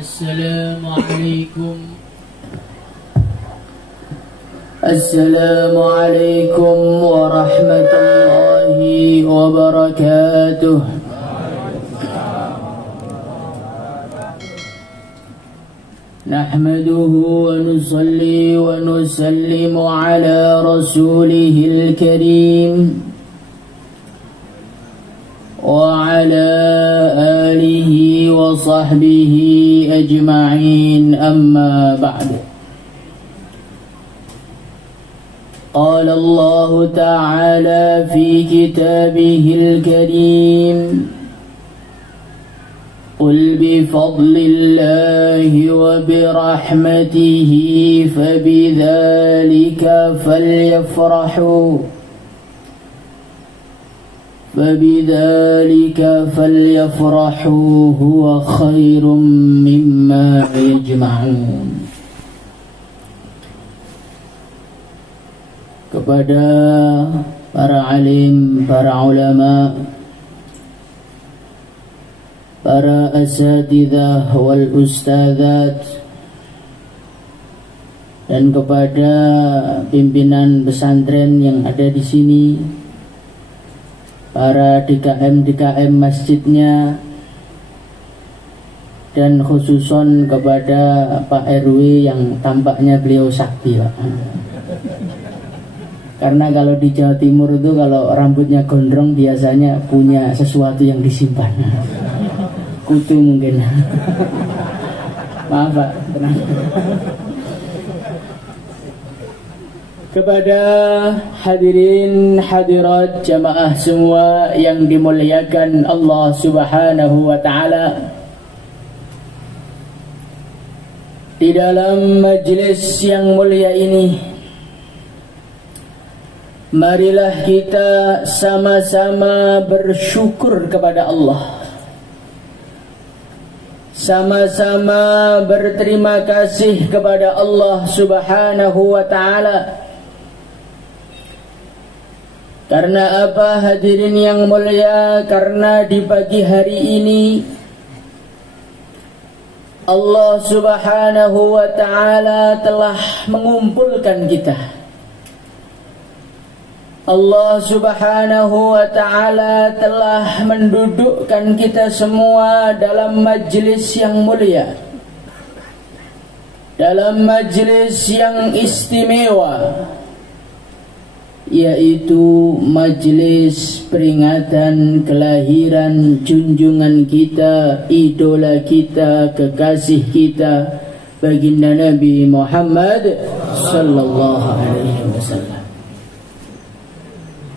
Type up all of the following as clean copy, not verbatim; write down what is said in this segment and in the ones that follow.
السلام عليكم. السلام عليكم ورحمة الله وبركاته. نحمده ونصلي ونسلم على رسوله الكريم وعلى آله وصحبه أجمعين، أما بعد. قال الله تعالى في كتابه الكريم: قل بفضل الله وبرحمته فبذلك فليفرحوا هو خير مما يجمعون. Kepada para alim, para ulama, para asatidzah wal ustadzat, dan kepada pimpinan pesantren yang ada di sini, para DKM masjidnya, dan khususon kepada Pak RW yang tampaknya beliau sakti, Pak. Karena kalau di Jawa Timur itu kalau rambutnya gondrong biasanya punya sesuatu yang disimpan. Kutu mungkin. Maaf Pak, tenang. Kepada hadirin hadirat jamaah semua yang dimuliakan Allah Subhanahu wa taala, di dalam majelis yang mulia ini, marilah kita sama-sama bersyukur kepada Allah, sama-sama berterima kasih kepada Allah Subhanahu wa ta'ala. Karena apa hadirin yang mulia? Karena di pagi hari ini Allah Subhanahu wa ta'ala telah mengumpulkan kita. Allah Subhanahu wa ta'ala telah mendudukkan kita semua dalam majlis yang mulia, dalam majlis yang istimewa, yaitu majlis peringatan kelahiran junjungan kita, idola kita, kekasih kita, baginda Nabi Muhammad sallallahu alaihi wasallam.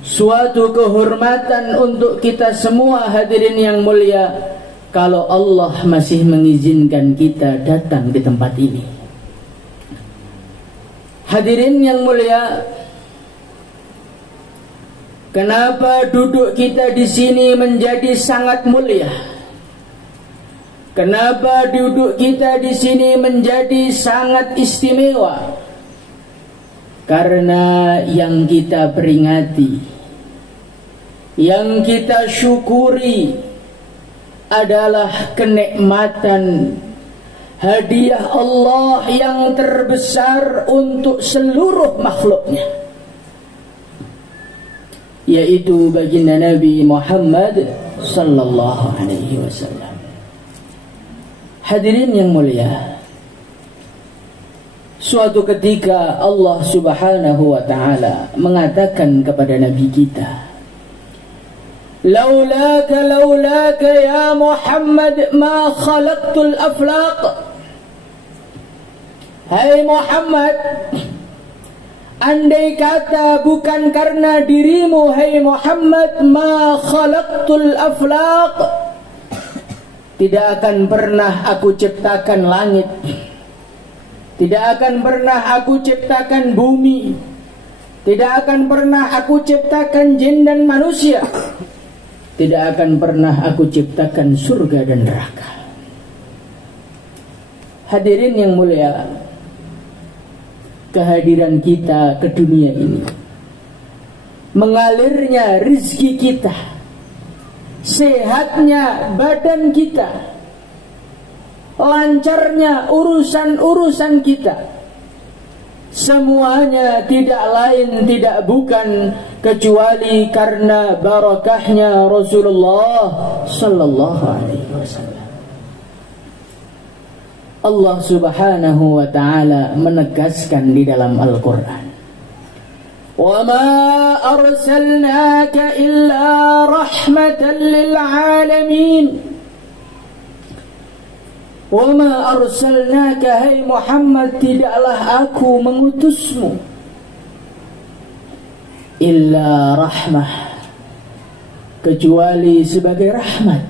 Suatu kehormatan untuk kita semua hadirin yang mulia kalau Allah masih mengizinkan kita datang di tempat ini. Hadirin yang mulia, kenapa duduk kita di sini menjadi sangat mulia? Kenapa duduk kita di sini menjadi sangat istimewa? Karena yang kita peringati, yang kita syukuri adalah kenikmatan hadiah Allah yang terbesar untuk seluruh makhluknya, yaitu baginda Nabi Muhammad sallallahu alaihi wasallam. Hadirin yang mulia, suatu ketika Allah Subhanahu wa ta'ala mengatakan kepada Nabi kita, Laulaka ya Muhammad ma khalaqtul aflaq. Hai Muhammad, andai kata bukan karena dirimu hai Muhammad, ma khalaqtul aflaq, tidak akan pernah aku ciptakan langit, tidak akan pernah aku ciptakan bumi, tidak akan pernah aku ciptakan jin dan manusia, tidak akan pernah aku ciptakan surga dan neraka. Hadirin yang mulia, kehadiran kita ke dunia ini, mengalirnya rizki kita, sehatnya badan kita, lancarnya urusan-urusan kita, semuanya tidak lain tidak bukan kecuali karena barakahnya Rasulullah sallallahu alaihi wasallam. Allah Subhanahu wa taala menegaskan di dalam Al-Qur'an, "Wa ma arsalnaka illa rahmatan lil alamin." Wa ma arsalnaka, hai Muhammad, tidaklah aku mengutusmu illa rahmah, kecuali sebagai rahmat.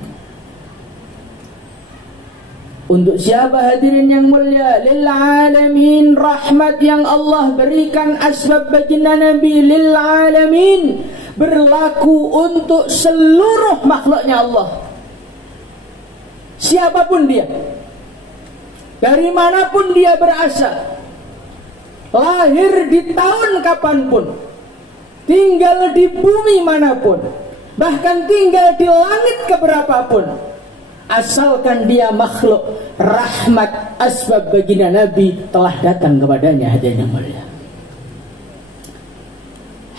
Untuk siapa hadirin yang mulia? Lil alamin, rahmat yang Allah berikan asbab baginda Nabi lil alamin, berlaku untuk seluruh makhluknya Allah. Siapapun dia, dari manapun dia berasal, lahir di tahun kapanpun, tinggal di bumi manapun, bahkan tinggal di langit keberapapun, asalkan dia makhluk, rahmat asbab baginda Nabi telah datang kepadanya. Hadirin yang mulia,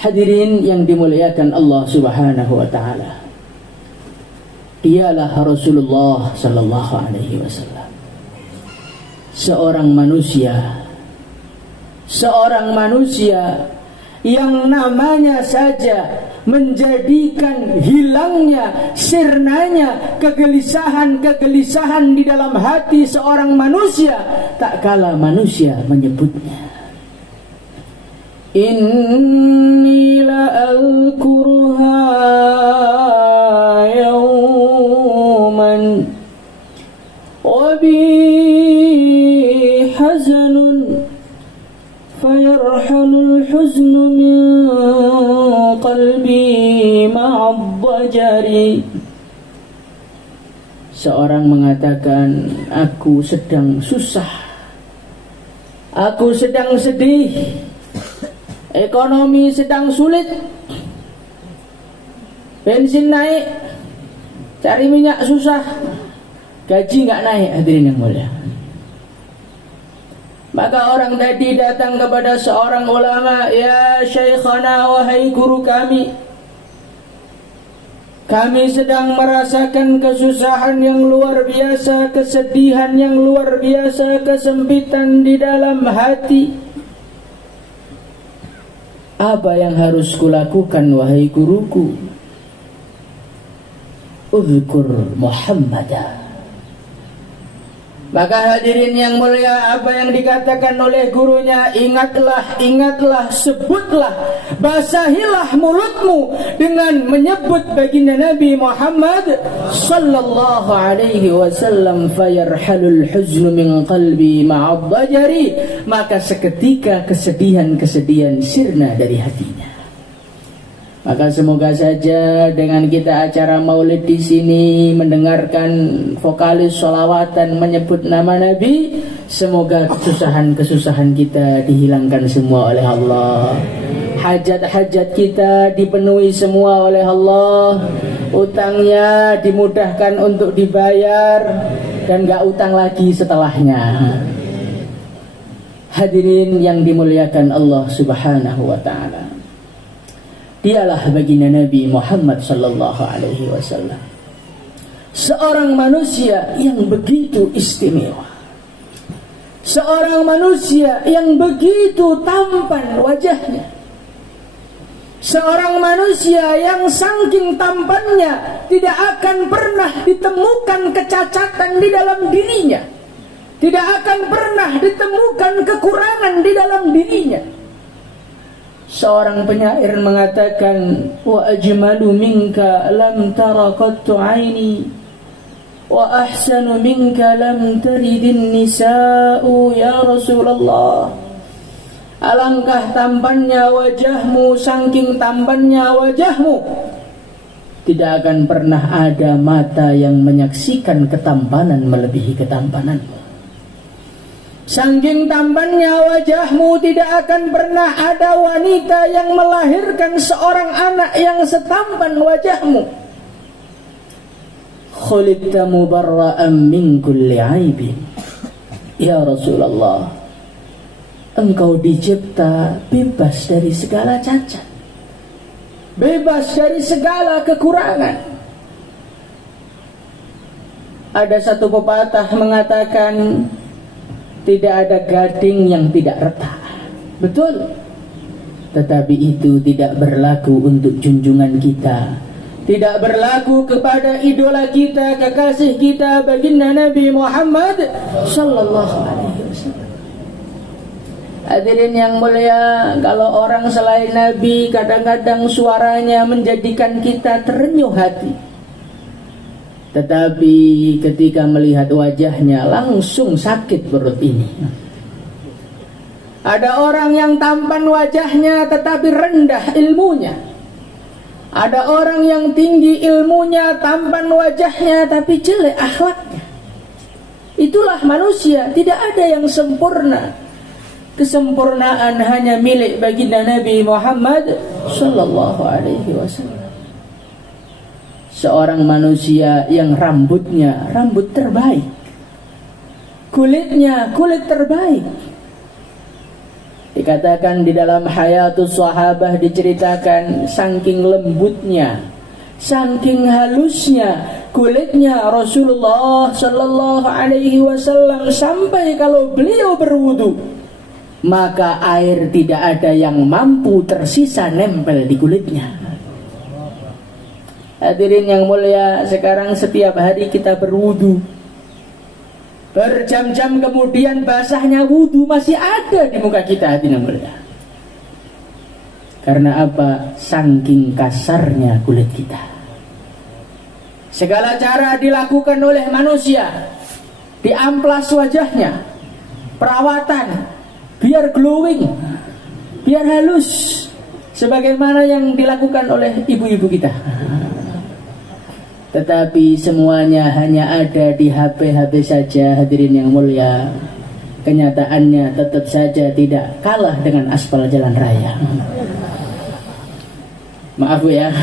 hadirin yang dimuliakan Allah Subhanahu wa taala, dialah Rasulullah sallallahu alaihi wasallam, seorang manusia yang namanya saja menjadikan hilangnya, sirnanya kegelisahan di dalam hati seorang manusia, tak kala manusia menyebutnya. Inni la alkuruha yawman wa bi hazanun fayarhalul huznu min qalbi ma'adhajari. Seorang mengatakan, aku sedang susah, aku sedang sedih, ekonomi sedang sulit, bensin naik, cari minyak susah, gaji nggak naik. Hadirin yang mulia, maka orang tadi datang kepada seorang ulama, ya Syekhana, wahai guru kami sedang merasakan kesusahan yang luar biasa, kesedihan yang luar biasa, kesempitan di dalam hati. Apa yang harus kulakukan wahai guruku? Udzkur Muhammadah. Maka hadirin yang mulia, apa yang dikatakan oleh gurunya? Ingatlah, sebutlah, basahilah mulutmu dengan menyebut baginda Nabi Muhammad sallallahu alaihi wasallam, fayarhalul huznu min qalbi ma'adhajari, maka seketika kesedihan sirna dari hatinya. Maka semoga saja dengan kita acara maulid di sini, mendengarkan vokalis sholawatan menyebut nama Nabi, semoga kesusahan kita dihilangkan semua oleh Allah. Hajat-hajat kita dipenuhi semua oleh Allah. Utangnya dimudahkan untuk dibayar dan gak utang lagi setelahnya. Hadirin yang dimuliakan Allah Subhanahu wa ta'ala, dialah baginda Nabi Muhammad sallallahu alaihi wasallam, seorang manusia yang begitu istimewa, seorang manusia yang begitu tampan wajahnya, seorang manusia yang saking tampannya tidak akan pernah ditemukan kecacatan di dalam dirinya, tidak akan pernah ditemukan kekurangan di dalam dirinya. Seorang penyair mengatakan, wa ajmalu minka lam tara qattu aini, wa ahsanu minka lam taridin nisa'u ya Rasulullah. Alangkah tampannya wajahmu, saking tampannya wajahmu, tidak akan pernah ada mata yang menyaksikan ketampanan melebihi ketampananmu. Saking tampannya wajahmu, tidak akan pernah ada wanita yang melahirkan seorang anak yang setampan wajahmu. khuliqta mubarra'an min kulli aibin. Ya Rasulullah, engkau dicipta bebas dari segala cacat, bebas dari segala kekurangan. Ada satu pepatah mengatakan, tidak ada gading yang tidak retak. Betul. Tetapi itu tidak berlaku untuk junjungan kita, tidak berlaku kepada idola kita, kekasih kita, baginda Nabi Muhammad sallallahu alaihi wasallam. Hadirin yang mulia, kalau orang selain Nabi kadang-kadang suaranya menjadikan kita terenyuh hati, tetapi ketika melihat wajahnya langsung sakit perut ini. Ada orang yang tampan wajahnya tetapi rendah ilmunya. Ada orang yang tinggi ilmunya, tampan wajahnya tapi jelek akhlaknya. Itulah manusia, tidak ada yang sempurna. Kesempurnaan hanya milik baginda Nabi Muhammad sallallahu alaihi wasallam. Seorang manusia yang rambutnya rambut terbaik, kulitnya kulit terbaik. Dikatakan di dalam Hayatus Sahabah, diceritakan saking lembutnya, saking halusnya kulitnya Rasulullah sallallahu alaihi wasallam, sampai kalau beliau berwudu maka air tidak ada yang mampu tersisa nempel di kulitnya. Hadirin yang mulia, sekarang setiap hari kita berwudu, berjam-jam kemudian basahnya wudu masih ada di muka kita, hadirin yang mulia. Karena apa? Saking kasarnya kulit kita. Segala cara dilakukan oleh manusia, diamplas wajahnya, perawatan biar glowing, biar halus, sebagaimana yang dilakukan oleh ibu-ibu kita. Tetapi semuanya hanya ada di HP-HP saja, hadirin yang mulia. Kenyataannya tetap saja tidak kalah dengan aspal jalan raya. Maaf ya.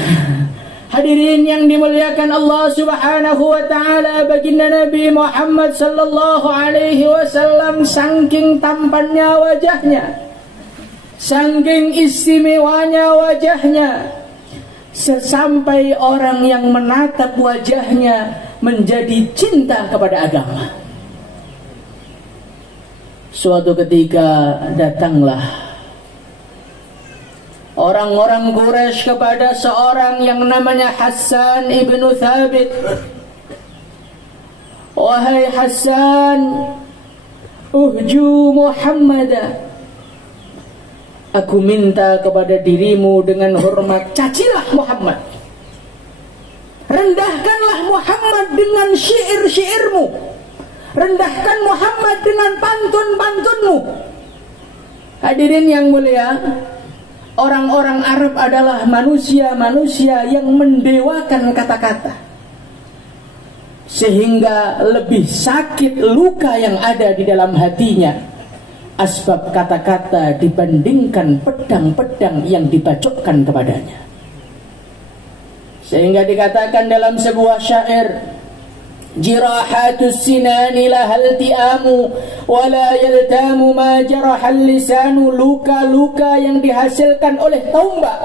Hadirin yang dimuliakan Allah Subhanahu wa taala, baginda Nabi Muhammad sallallahu alaihi wasallam saking tampannya wajahnya, saking istimewanya wajahnya, sesampai orang yang menatap wajahnya menjadi cinta kepada agama. Suatu ketika datanglah orang-orang Quraisy kepada seorang yang namanya Hassan ibnu Thabit. Wahai Hassan, uhju Muhammadah, aku minta kepada dirimu dengan hormat, cacilah Muhammad, rendahkanlah Muhammad dengan syair-syairmu, rendahkan Muhammad dengan pantun-pantunmu. Hadirin yang mulia, orang-orang Arab adalah manusia-manusia yang mendewakan kata-kata, sehingga lebih sakit luka yang ada di dalam hatinya asbab kata-kata dibandingkan pedang-pedang yang dibacokkan kepadanya. Sehingga dikatakan dalam sebuah syair, jirahatus sinani lahal ti'amu wala yaltamu ma jarahal lisanu, luka-luka yang dihasilkan oleh tombak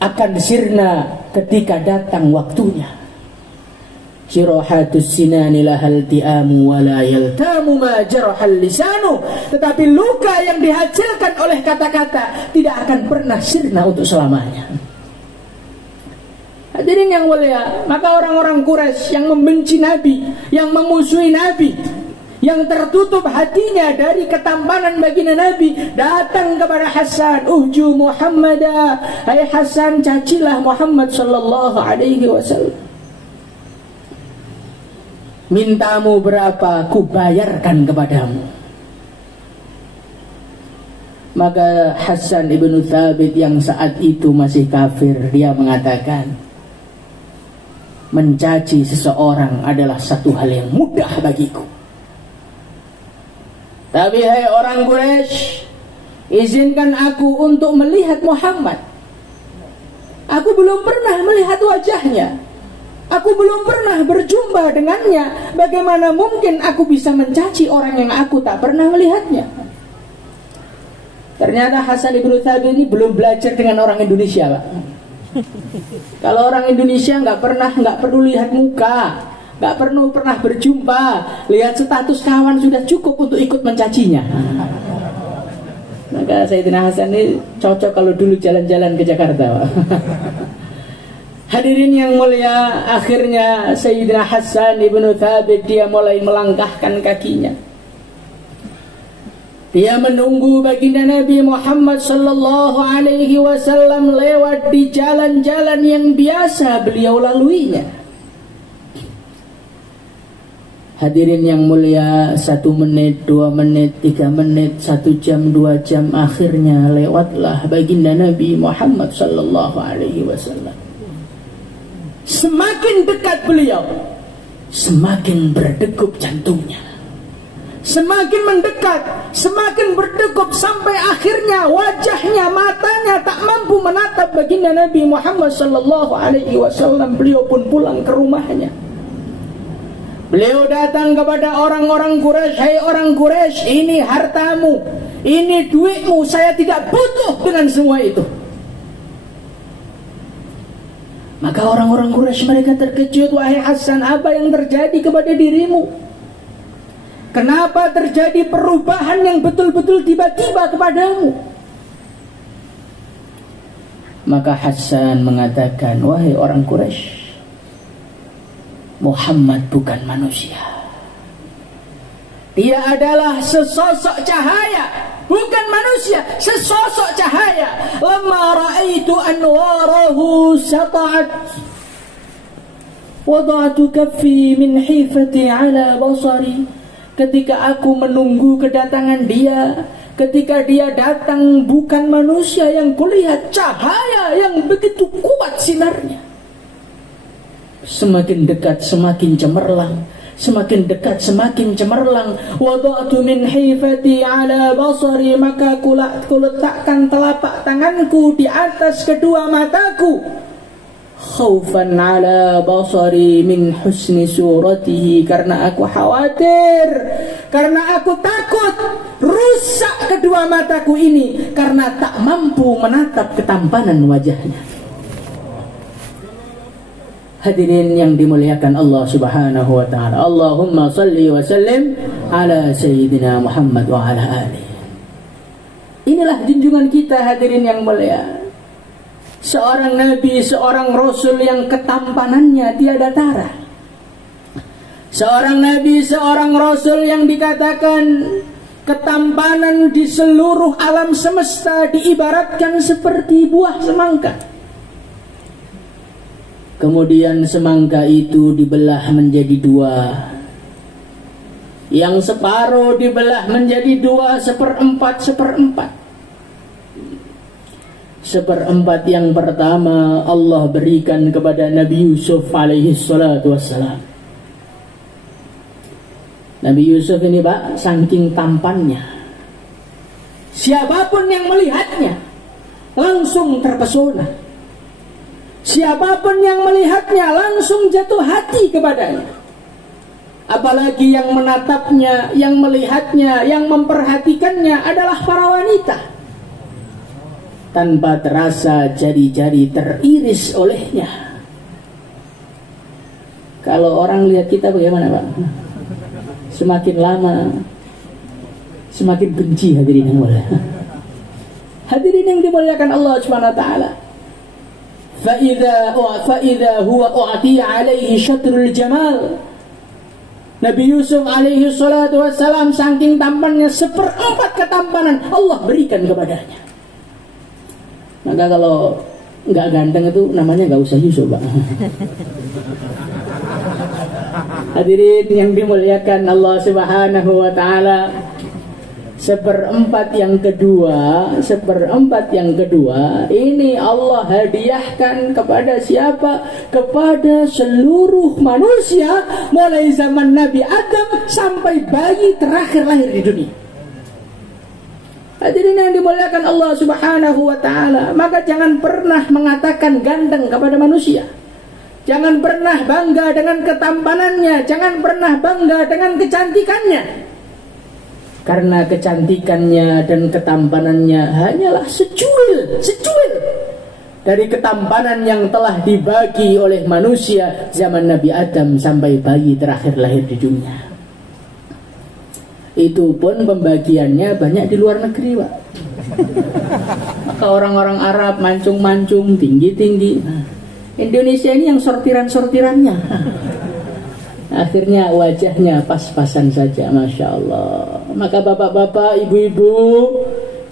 akan sirna ketika datang waktunya. Jirahatus sinani lahal ti'amu wala yaltamu ma jarahal lisanu, tetapi luka yang dihasilkan oleh kata-kata tidak akan pernah sirna untuk selamanya. Hadirin yang mulia, maka orang-orang Quraisy yang membenci Nabi, yang memusuhi Nabi, yang tertutup hatinya dari ketampanan baginda Nabi, datang kepada Hassan, uhju Muhammadah, hai Hassan, cacilah Muhammad sallallahu alaihi wasallam. Mintamu berapa, ku bayarkan kepadamu. Maka Hassan ibnu Thabit yang saat itu masih kafir, dia mengatakan, mencaci seseorang adalah satu hal yang mudah bagiku. Tapi hai orang Quraisy, izinkan aku untuk melihat Muhammad. Aku belum pernah melihat wajahnya. Aku belum pernah berjumpa dengannya. Bagaimana mungkin aku bisa mencaci orang yang aku tak pernah melihatnya? Ternyata Hasan ibn Thabit ini belum belajar dengan orang Indonesia, Pak. Kalau orang Indonesia nggak perlu lihat muka, nggak pernah berjumpa, lihat status kawan sudah cukup untuk ikut mencacinya. Maka Sayyidina Hasan ini cocok kalau dulu jalan-jalan ke Jakarta, Pak. Hadirin yang mulia, akhirnya Sayyidina Hasan ibn Thabit dia mulai melangkahkan kakinya. Dia menunggu baginda Nabi Muhammad sallallahu alaihi wasallam lewat di jalan-jalan yang biasa beliau laluinya. Hadirin yang mulia, 1 menit, 2 menit, 3 menit, 1 jam, 2 jam, akhirnya lewatlah baginda Nabi Muhammad sallallahu alaihi wasallam. Semakin dekat beliau, semakin berdegup jantungnya. Semakin mendekat, semakin berdegup, sampai akhirnya wajahnya, matanya tak mampu menatap baginda Nabi Muhammad sallallahu alaihi wasallam. Beliau pun pulang ke rumahnya. Beliau datang kepada orang-orang Quraisy, "Hai orang Quraisy, ini hartamu, ini duitmu, saya tidak butuh dengan semua itu." Maka orang-orang Quraisy mereka terkejut, "Wahai Hasan, apa yang terjadi kepada dirimu? Kenapa terjadi perubahan yang betul-betul tiba-tiba kepadamu?" Maka Hasan mengatakan, "Wahai orang Quraisy, Muhammad bukan manusia. Dia adalah sesosok cahaya, bukan manusia, sesosok cahaya. Lamma ra'aitu anwarahu sata'at, wada'tu kaffi min hifati ala basari." Ketika aku menunggu kedatangan dia, ketika dia datang bukan manusia yang kulihat, cahaya yang begitu kuat sinarnya. Semakin dekat semakin cemerlang, semakin dekat semakin cemerlang. Wada'tu min hifati ala basari, maka ku letakkan telapak tanganku di atas kedua mataku. Khaufan ala basari min husni suratihi, karena aku khawatir, karena aku takut rusak kedua mataku ini karena tak mampu menatap ketampanan wajahnya. Hadirin yang dimuliakan Allah Subhanahu wa taala. Allahumma salli wa sallim ala sayyidina Muhammad wa ala alihi. Inilah junjungan kita, hadirin yang mulia. Seorang nabi, seorang rasul yang ketampanannya tiada tara. Seorang nabi, seorang rasul yang dikatakan ketampanan di seluruh alam semesta diibaratkan seperti buah semangka. Kemudian semangka itu dibelah menjadi 2. Yang separuh dibelah menjadi 2, 1/4. 1/4 yang pertama Allah berikan kepada Nabi Yusuf alaihi salatu wassalam. Nabi Yusuf ini, Pak, saking tampannya, siapapun yang melihatnya langsung terpesona. Siapapun yang melihatnya langsung jatuh hati kepadanya. Apalagi yang menatapnya, yang melihatnya, yang memperhatikannya adalah para wanita. Tanpa terasa jari-jari teriris olehnya. Kalau orang lihat kita bagaimana, Pak? Semakin lama semakin benci, hadirin yang mulia. Hadirin yang dimuliakan Allah Subhanahu wa taala. فإذا هو أعطي عليه شطر الجمال. Nabi Yusuf alaihi salatu wassalam saking tampannya, 1/4 ketampanan Allah berikan kepadanya. Maka kalau nggak ganteng itu namanya nggak usah Yusuf, Pak. Hadirin yang dimuliakan Allah Subhanahu wa taala. 1/4 yang kedua ini Allah hadiahkan kepada siapa? Kepada seluruh manusia, mulai zaman Nabi Adam sampai bayi terakhir lahir di dunia. Hadirin yang dimuliakan Allah Subhanahu wa taala, maka jangan pernah mengatakan ganteng kepada manusia. Jangan pernah bangga dengan ketampanannya, jangan pernah bangga dengan kecantikannya. Karena kecantikannya dan ketampanannya hanyalah secuil dari ketampanan yang telah dibagi oleh manusia zaman Nabi Adam sampai bayi terakhir lahir di dunia. Itu pun pembagiannya banyak di luar negeri, Pak. Maka orang-orang Arab mancung-mancung, tinggi-tinggi. Indonesia ini yang sortiran-sortirannya. Akhirnya wajahnya pas-pasan saja, Masya Allah. Maka bapak-bapak, ibu-ibu,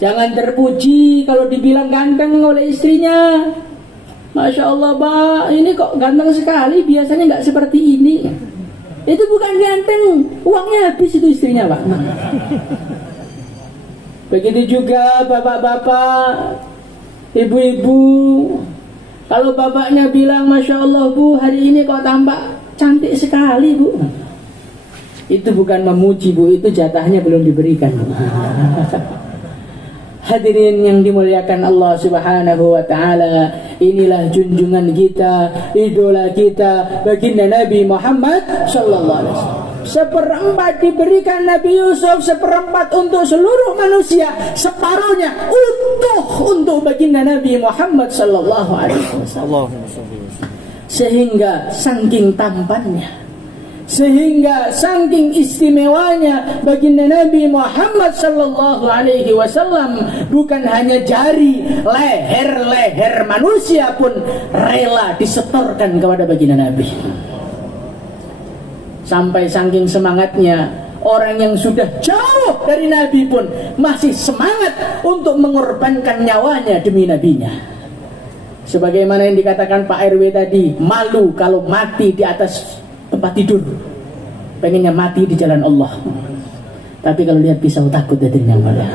jangan terpuji kalau dibilang ganteng oleh istrinya. Masya Allah, Pak, ini kok ganteng sekali, biasanya nggak seperti ini. Itu bukan ganteng, uangnya habis itu istrinya, Pak. Begitu juga bapak-bapak, ibu-ibu, kalau bapaknya bilang, Masya Allah Bu, hari ini kok tampak cantik sekali Bu, itu bukan memuji Bu, itu jatahnya belum diberikan. Hadirin yang dimuliakan Allah Subhanahu wa ta'ala, inilah junjungan kita, idola kita, baginda Nabi Muhammad sallallahu alaihi wasallam. Seperempat diberikan Nabi Yusuf, seperempat untuk seluruh manusia, separuhnya utuh untuk baginda Nabi Muhammad sallallahu alaihi wasallam. Sehingga saking tampannya, sehingga saking istimewanya baginda Nabi Muhammad sallallahu alaihi wasallam, bukan hanya jari, leher manusia pun rela disetorkan kepada baginda Nabi. Sampai saking semangatnya, orang yang sudah jauh dari Nabi pun masih semangat untuk mengorbankan nyawanya demi nabinya. Sebagaimana yang dikatakan Pak RW tadi, malu kalau mati di atas tempat tidur, pengennya mati di jalan Allah. Tapi kalau lihat pisau takut hadirin yang mulia.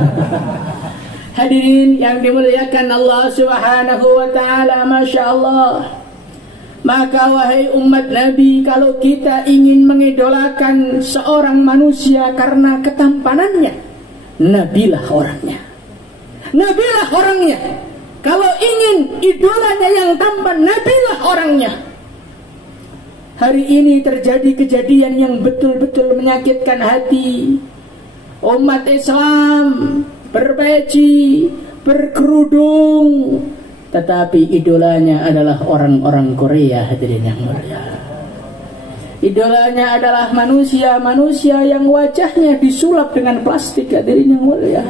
Hadirin yang dimuliakan Allah Subhanahu wa ta'ala, Masya Allah. Maka wahai umat Nabi, kalau kita ingin mengidolakan seorang manusia karena ketampanannya, nabilah orangnya. Nabilah orangnya. Kalau ingin idolanya yang tampan, nabilah orangnya. Hari ini terjadi kejadian yang betul-betul menyakitkan hati. Umat Islam berpeci, berkerudung, tetapi idolanya adalah orang-orang Korea, hadirin yang mulia. Idolanya adalah manusia yang wajahnya disulap dengan plastik, hadirin yang mulia.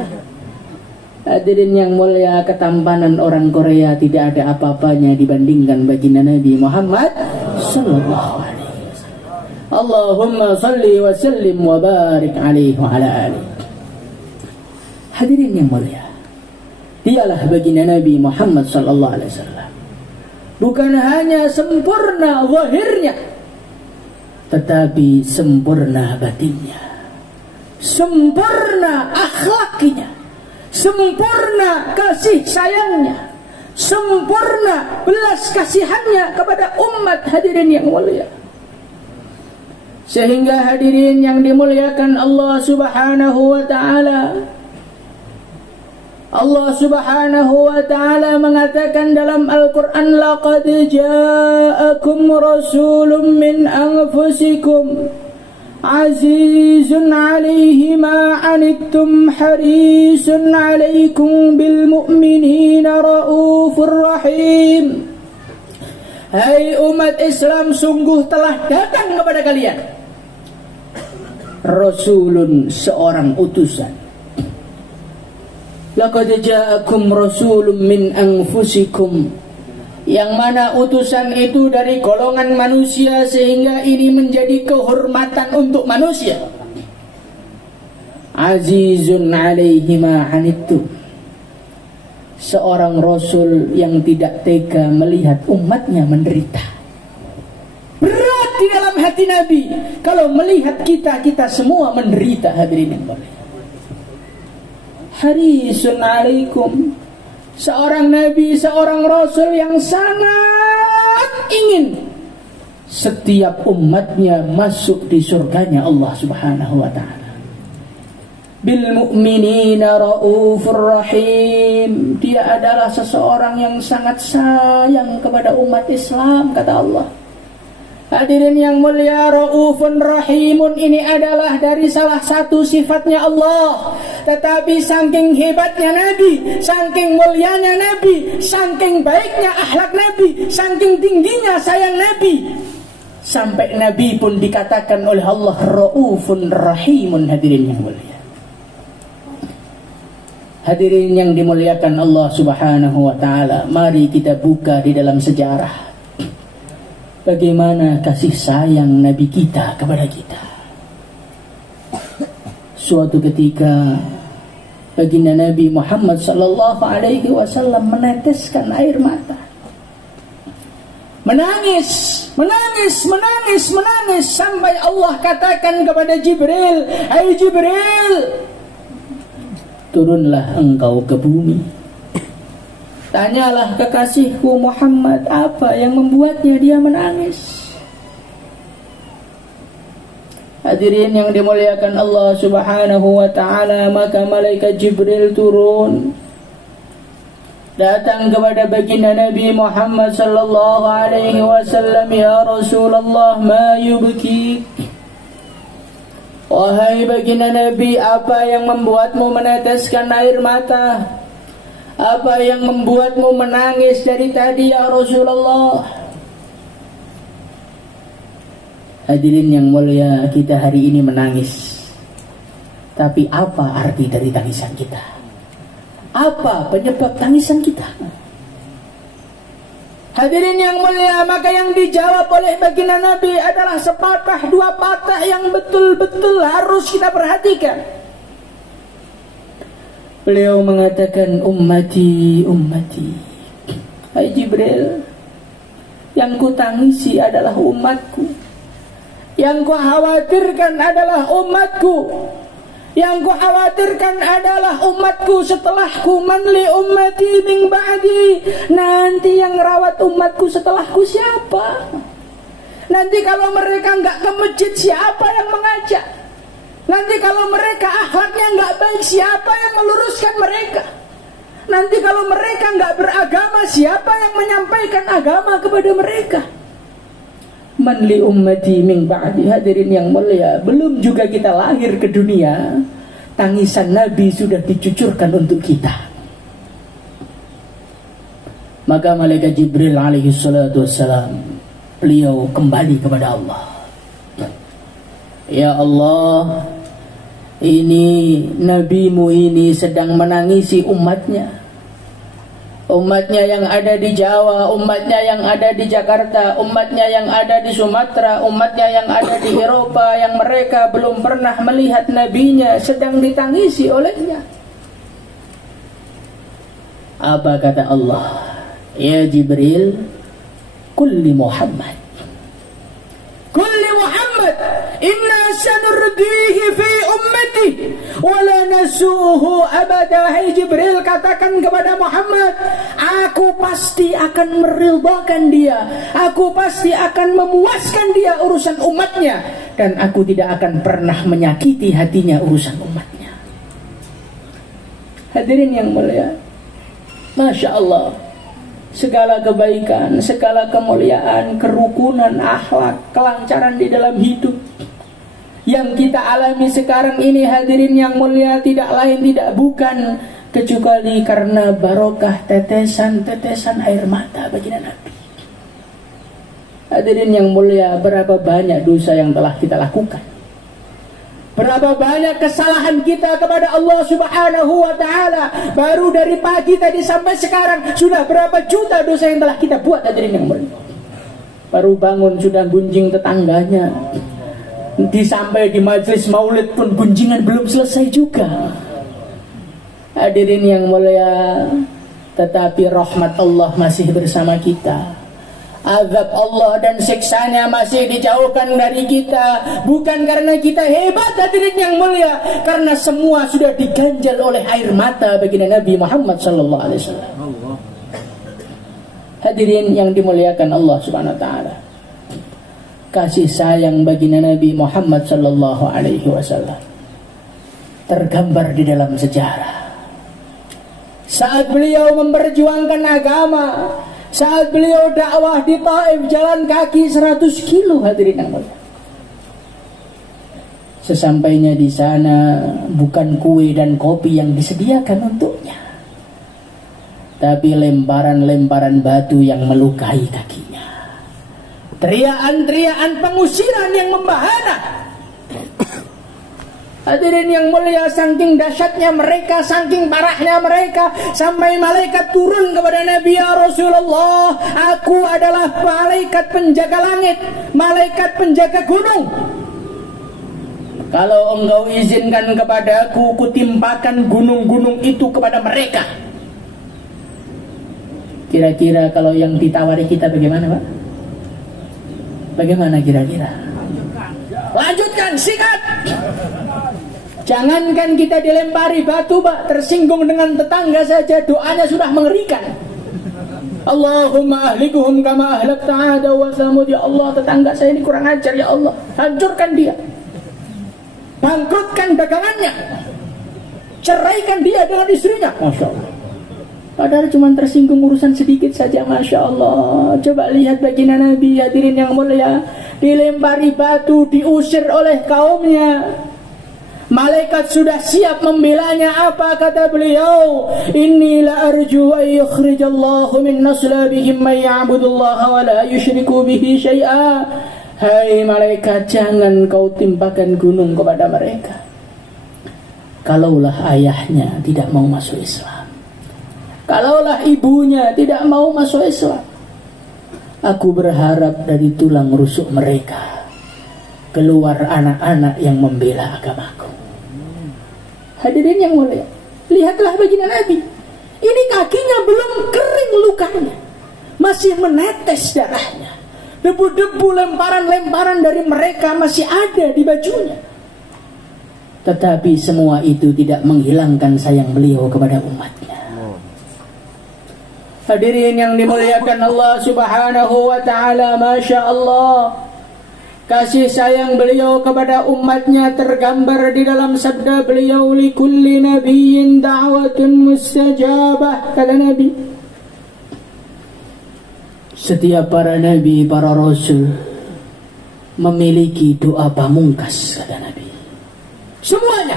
Hadirin yang mulia, ketampanan orang Korea tidak ada apa-apanya dibandingkan baginda Nabi Muhammad sallallahu alaihi wasallam. Allahumma salli wa sallim wa barik alaihi wa ala alihi. Hadirin yang mulia, dialah baginda Nabi Muhammad sallallahu alaihi wasallam. Bukan hanya sempurna zahirnya, tetapi sempurna batinnya, sempurna akhlaknya, sempurna kasih sayangnya, sempurna belas kasihannya kepada umat, hadirin yang mulia. Sehingga hadirin yang dimuliakan Allah Subhanahu wa ta'ala, Allah Subhanahu wa ta'ala mengatakan dalam Al-Quran, laqad ja'akum rasulun min anfusikum azizun alaihi ma anittum harisun alaikum bil mu'minina raufur rahim. Hai umat Islam, sungguh telah datang kepada kalian rasulun, seorang utusan. Laqad ja'akum rasulun min anfusikum, yang mana utusan itu dari golongan manusia, sehingga ini menjadi kehormatan untuk manusia. Azizun alaihi ma anittum, seorang rasul yang tidak tega melihat umatnya menderita. Berat di dalam hati Nabi kalau melihat kita semua menderita, hadirin yang mulia. Harisun alaikum, seorang nabi, seorang rasul yang sangat ingin setiap umatnya masuk di surganya Allah Subhanahu wa ta'ala. Bil mu'minina raufur rahim, dia adalah seseorang yang sangat sayang kepada umat Islam, kata Allah. Hadirin yang mulia, Raufun Rahimun ini adalah dari salah satu sifatnya Allah. Tetapi saking hebatnya Nabi, saking mulianya Nabi, saking baiknya akhlak Nabi, saking tingginya sayang Nabi, sampai Nabi pun dikatakan oleh Allah Raufun Rahimun. Hadirin yang mulia, hadirin yang dimuliakan Allah Subhanahu wa ta'ala, mari kita buka di dalam sejarah bagaimana kasih sayang Nabi kita kepada kita. Suatu ketika baginda Nabi Muhammad sallallahu alaihi wasallam meneteskan air mata. Menangis sampai Allah katakan kepada Jibril, "Hai Jibril, turunlah engkau ke bumi. Tanyalah kekasihku Muhammad apa yang membuatnya dia menangis." Hadirin yang dimuliakan Allah Subhanahu wa ta'ala, maka malaikat Jibril turun, datang kepada baginda Nabi Muhammad sallallahu alaihi wasallam. "Ya Rasulullah, ma yubki?" Wahai baginda Nabi, apa yang membuatmu meneteskan air mata? Apa yang membuatmu menangis dari tadi ya Rasulullah? Hadirin yang mulia, kita hari ini menangis. Tapi apa arti dari tangisan kita? Apa penyebab tangisan kita? Hadirin yang mulia, maka yang dijawab oleh baginda Nabi adalah sepatah dua patah yang betul-betul harus kita perhatikan. Beliau mengatakan, ummati, ummati. Hai Jibril, yang ku tangisi adalah umatku. Yang ku khawatirkan adalah umatku. Yang ku khawatirkan adalah umatku setelahku. Man li ummati min ba'di. Nanti yang rawat umatku setelahku siapa? Nanti kalau mereka enggak ke masjid, siapa yang mengajak? Nanti kalau mereka akhlaknya enggak baik, siapa yang meluruskan mereka? Nanti kalau mereka enggak beragama, siapa yang menyampaikan agama kepada mereka? Man li ummati min ba'di. Hadirin yang mulia, belum juga kita lahir ke dunia, tangisan Nabi sudah dicucurkan untuk kita. Maka malaikat Jibril alaihi salatu wassalam, beliau kembali kepada Allah. Ya Allah, ini nabimu ini sedang menangisi umatnya. Umatnya yang ada di Jawa, umatnya yang ada di Jakarta, umatnya yang ada di Sumatera, umatnya yang ada di Eropa, yang mereka belum pernah melihat nabinya sedang ditangisi olehnya. Apa kata Allah? Ya Jibril, kulli Muhammad, kulli Muhammad, inna sanurdihi fi ummati wala nasuhu abada. Hai Jibril, katakan kepada Muhammad, aku pasti akan meridhakan dia, aku pasti akan memuaskan dia urusan umatnya, dan aku tidak akan pernah menyakiti hatinya urusan umatnya. Hadirin yang mulia, Masya Allah, segala kebaikan, segala kemuliaan, kerukunan, akhlak, kelancaran di dalam hidup yang kita alami sekarang ini, hadirin yang mulia, tidak lain tidak bukan kecuali karena barokah tetesan-tetesan air mata baginda Nabi. Hadirin yang mulia, berapa banyak dosa yang telah kita lakukan, berapa banyak kesalahan kita kepada Allah Subhanahu wa ta'ala. Baru dari pagi tadi sampai sekarang sudah berapa juta dosa yang telah kita buat, hadirin yang mulia. Baru bangun sudah gunjing tetangganya. Sampai di majelis maulid pun gunjingan belum selesai juga. Hadirin yang mulia, tetapi rahmat Allah masih bersama kita. Azab Allah dan siksanya masih dijauhkan dari kita. Bukan karena kita hebat, hadirin yang mulia, karena semua sudah diganjal oleh air mata baginda Nabi Muhammad sallallahu alaihi wasallam. Hadirin yang dimuliakan Allah Subhanahu wa taala, kasih sayang baginda Nabi Muhammad sallallahu alaihi wasallam tergambar di dalam sejarah. Saat beliau memperjuangkan agama, Saat beliau dakwah di Taif jalan kaki 100 kilo hadirin yang mulia. Sesampainya di sana bukan kue dan kopi yang disediakan untuknya, tapi lemparan-lemparan batu yang melukai kakinya. Teriakan-teriakan pengusiran yang membahana. Hadirin yang mulia, saking dahsyatnya mereka, saking parahnya mereka, sampai malaikat turun kepada Nabi, ya Rasulullah, aku adalah malaikat penjaga langit, malaikat penjaga gunung. Kalau engkau izinkan kepadaku, kutimpakan gunung-gunung itu kepada mereka. Kira-kira kalau yang ditawari kita bagaimana, Pak? Bagaimana kira-kira? Lanjutkan, sikat. Jangankan kita dilempari batu, Pak, tersinggung dengan tetangga saja doanya sudah mengerikan. Allahumma ahlikuhum kama ahlakta 'ada wa samud. Ya Allah, tetangga saya ini kurang ajar, ya Allah, hancurkan dia, bangkrutkan dagangannya, ceraikan dia dengan istrinya. Masya Allah. Padahal cuma tersinggung urusan sedikit saja. Masya Allah. Coba lihat baginda Nabi, hadirin yang mulia, dilempari batu, diusir oleh kaumnya. Malaikat sudah siap membelanya. Apa kata beliau? Inni la arju an yukhrijallahu min naslabihim man ya'budullaha wa la yushriku bihi syai'a. Hai malaikat, jangan kau timpakan gunung kepada mereka. Kalaulah ayahnya tidak mau masuk Islam, kalaulah ibunya tidak mau masuk Islam, aku berharap dari tulang rusuk mereka keluar anak-anak yang membela agamaku. Hadirin yang mulia, lihatlah baginda Nabi. Ini kakinya belum kering lukanya, masih menetes darahnya. Debu-debu, lemparan-lemparan dari mereka masih ada di bajunya. Tetapi semua itu tidak menghilangkan sayang beliau kepada umatnya. Hadirin yang dimuliakan Allah Subhanahu wa ta'ala, Masya Allah, kasih sayang beliau kepada umatnya tergambar di dalam sabda beliau, likulli nabiyyin da'watun mustajabah. Kata Nabi, setiap para nabi, para rasul memiliki doa pamungkas, kata Nabi. Semuanya.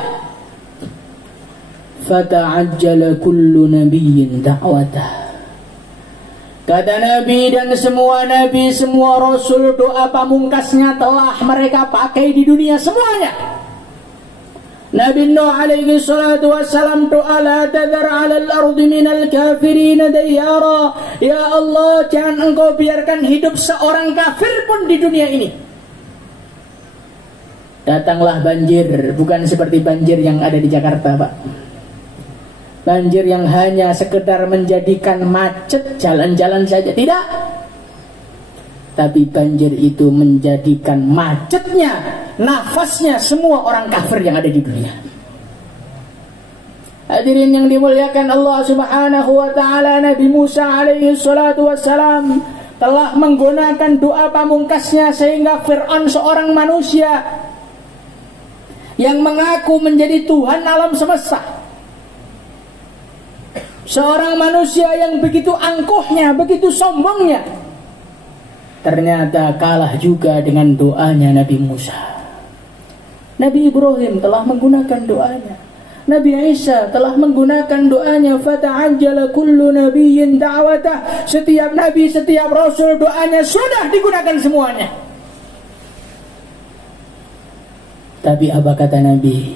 Fata'ajjala kullu nabiyyin da'watah. Kata Nabi, dan semua nabi, semua rasul, doa pamungkasnya telah mereka pakai di dunia semuanya. Nabi Nuh alaihi salatu wassalam doa, la tadhar ala al-ardi minal kafirin dayyara. Ya Allah, jangan engkau biarkan hidup seorang kafir pun di dunia ini. Datanglah banjir, bukan seperti banjir yang ada di Jakarta, Pak. Banjir yang hanya sekedar menjadikan macet jalan-jalan saja, tidak. Tapi banjir itu menjadikan macetnya, nafasnya semua orang kafir yang ada di dunia. Hadirin yang dimuliakan Allah Subhanahu wa ta'ala, Nabi Musa alaihi salatu wassalam telah menggunakan doa pamungkasnya sehingga Fir'aun, seorang manusia yang mengaku menjadi Tuhan alam semesta, seorang manusia yang begitu angkuhnya, begitu sombongnya, ternyata kalah juga dengan doanya Nabi Musa. Nabi Ibrahim telah menggunakan doanya, Nabi Isa telah menggunakan doanya. Fata'ajjala kullu nabiyyin da'watah. Setiap nabi, setiap rasul doanya sudah digunakan semuanya. Tapi apa kata Nabi?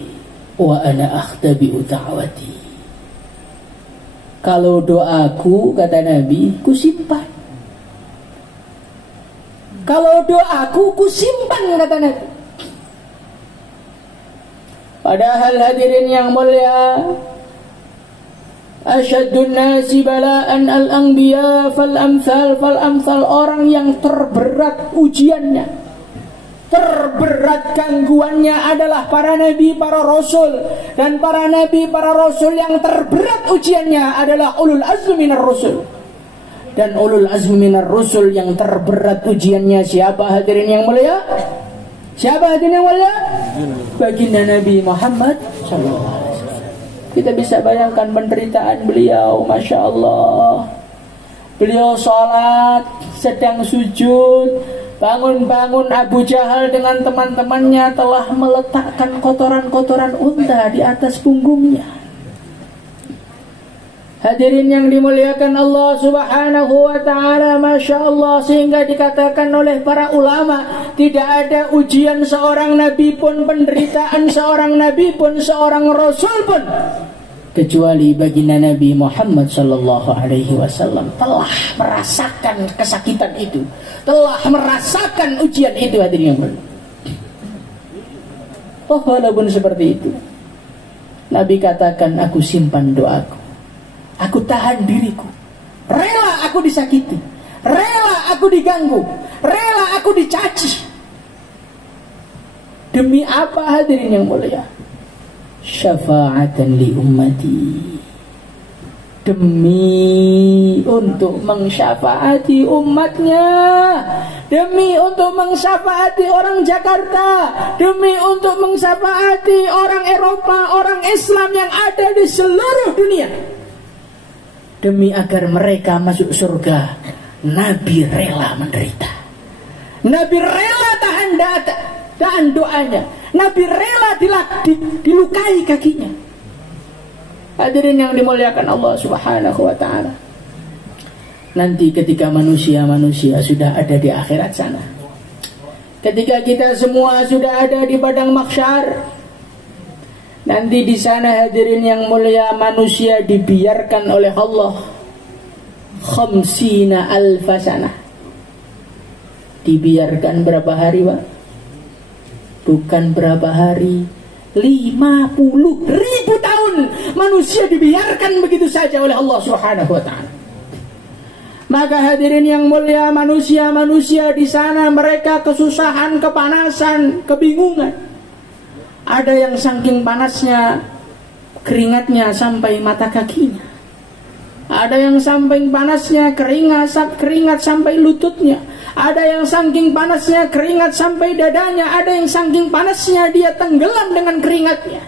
Wa ana akhtabi'u da'wati. Kalau doaku, kata Nabi, kusimpan. Kalau doaku kusimpan, kata Nabi. Padahal hadirin yang mulia, asyadun nasi bala'an al-anbiya fal-amthal fal-amthal. Orang yang terberat ujiannya, terberat gangguannya adalah para nabi, para rasul. Dan para nabi, para rasul yang terberat ujiannya adalah ulul azmi minar rusul. Dan ulul azmi minar rusul yang terberat ujiannya siapa, hadirin yang mulia? Siapa hadirin yang mulia? Baginda Nabi Muhammad SAW. Kita bisa bayangkan penderitaan beliau, Masya Allah. Beliau sholat, sedang sujud, bangun-bangun Abu Jahal dengan teman-temannya telah meletakkan kotoran-kotoran unta di atas punggungnya. Hadirin yang dimuliakan Allah Subhanahu wa ta'ala, Masya Allah, sehingga dikatakan oleh para ulama, tidak ada ujian seorang nabi pun, penderitaan seorang nabi pun, seorang rasul pun, kecuali baginda Nabi Muhammad sallallahu alaihi wasallam telah merasakan kesakitan itu, telah merasakan ujian itu. Hadirin yang mulia, oh, walaupun seperti itu, Nabi katakan, aku simpan doaku, aku tahan diriku, rela aku disakiti, rela aku diganggu, rela aku dicaci. Demi apa hadirin yang mulia? Syafa'atan li ummati, demi untuk mensyafaati umatnya, demi untuk mensyafaati orang Jakarta, demi untuk mensyafaati orang Eropa, orang Islam yang ada di seluruh dunia, demi agar mereka masuk surga. Nabi rela menderita, Nabi rela tahan doanya, Nabi rela dilukai kakinya. Hadirin yang dimuliakan Allah Subhanahu wa ta'ala, nanti ketika manusia-manusia sudah ada di akhirat sana, ketika kita semua sudah ada di padang mahsyar, nanti di sana hadirin yang mulia, manusia dibiarkan oleh Allah 50.000 sanah. Dibiarkan berapa hari, Pak? Bukan berapa hari, 50.000 tahun manusia dibiarkan begitu saja oleh Allah Subhanahu wa ta'ala. Maka hadirin yang mulia, manusia-manusia di sana mereka kesusahan, kepanasan, kebingungan. Ada yang saking panasnya keringatnya sampai mata kakinya. Ada yang saking panasnya keringat sampai lututnya. Ada yang saking panasnya keringat sampai dadanya. Ada yang saking panasnya dia tenggelam dengan keringatnya.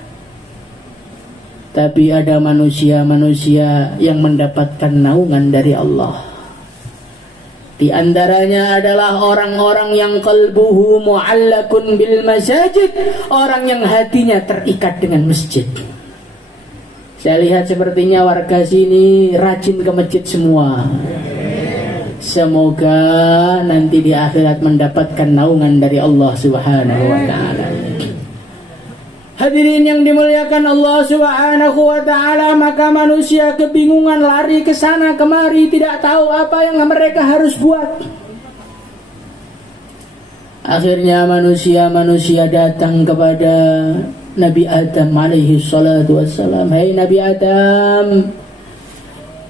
Tapi ada manusia-manusia yang mendapatkan naungan dari Allah. Di antaranya adalah orang-orang yang qalbuhu mu'allakun bil masajid, orang yang hatinya terikat dengan masjid. Saya lihat sepertinya warga sini rajin ke masjid semua. Semoga nanti di akhirat mendapatkan naungan dari Allah Subhanahu wa ta'ala. Hadirin yang dimuliakan Allah Subhanahu wa ta'ala, maka manusia kebingungan, lari ke sana kemari, tidak tahu apa yang mereka harus buat. Akhirnya manusia-manusia datang kepada Nabi Adam alaihi salatu wassalam. Hai Nabi Adam,